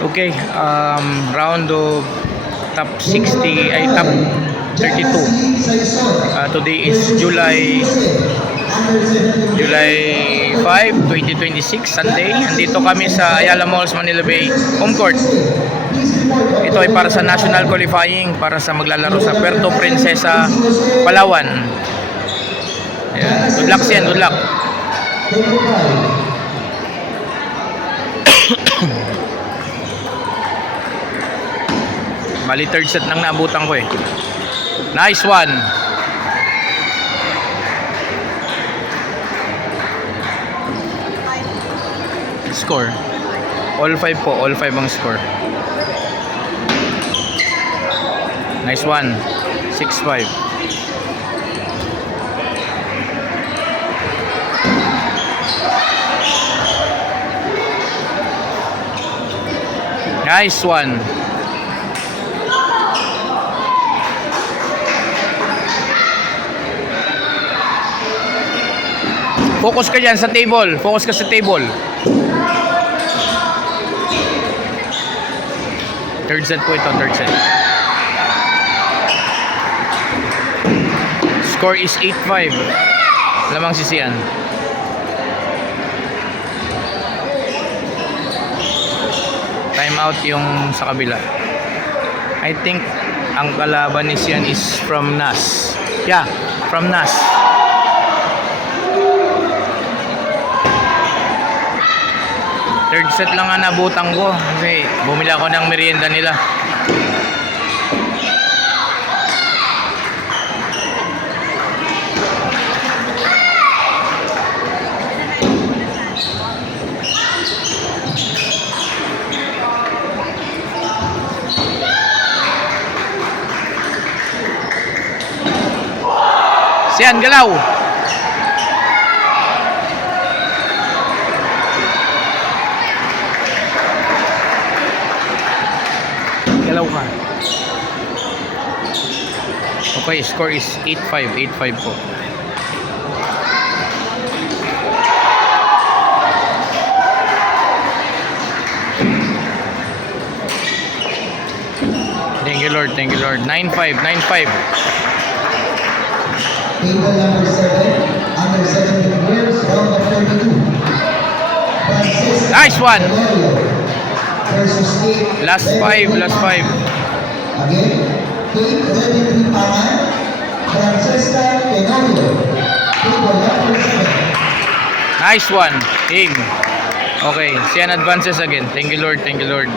Okay, round of top 60 ay top 32. Today is July 5, 2026, Sunday. Andito kami sa Ayala Malls, Manila Bay, home court. Ito ay para sa national qualifying, para sa maglalaro sa Puerto Princesa, Palawan. Ayan. Good luck siyan, good luck. Bali third set nang naabutan ko eh. Nice one. Score. All 5 po, all 5 ang score. Nice one. 6-5. Nice one. Focus ka dyan sa table. Focus ka sa table. Third set po ito. Third set. Score is 8-5. Lamang sisian. Time out yung sa kabila. I think ang kalaban ni Sian is from NAS. Yeah, from NAS. Third set lang nga nabutan ko kasi bumili ako ng merienda nila. Siyan, galaw! Galaw ka. Okay, score is 8-5. 8-5 po. Thank you Lord, thank you Lord. 9-5, 9-5. Table number 7, under 17 years, round of 32. Nice one. Versus Kate. Last 5, last 5. Again, Kate 33 Pangan, Francesca Tenorio. Table number 7. Nice one. Game. Okay, Sian advances again. Thank you Lord, thank you Lord.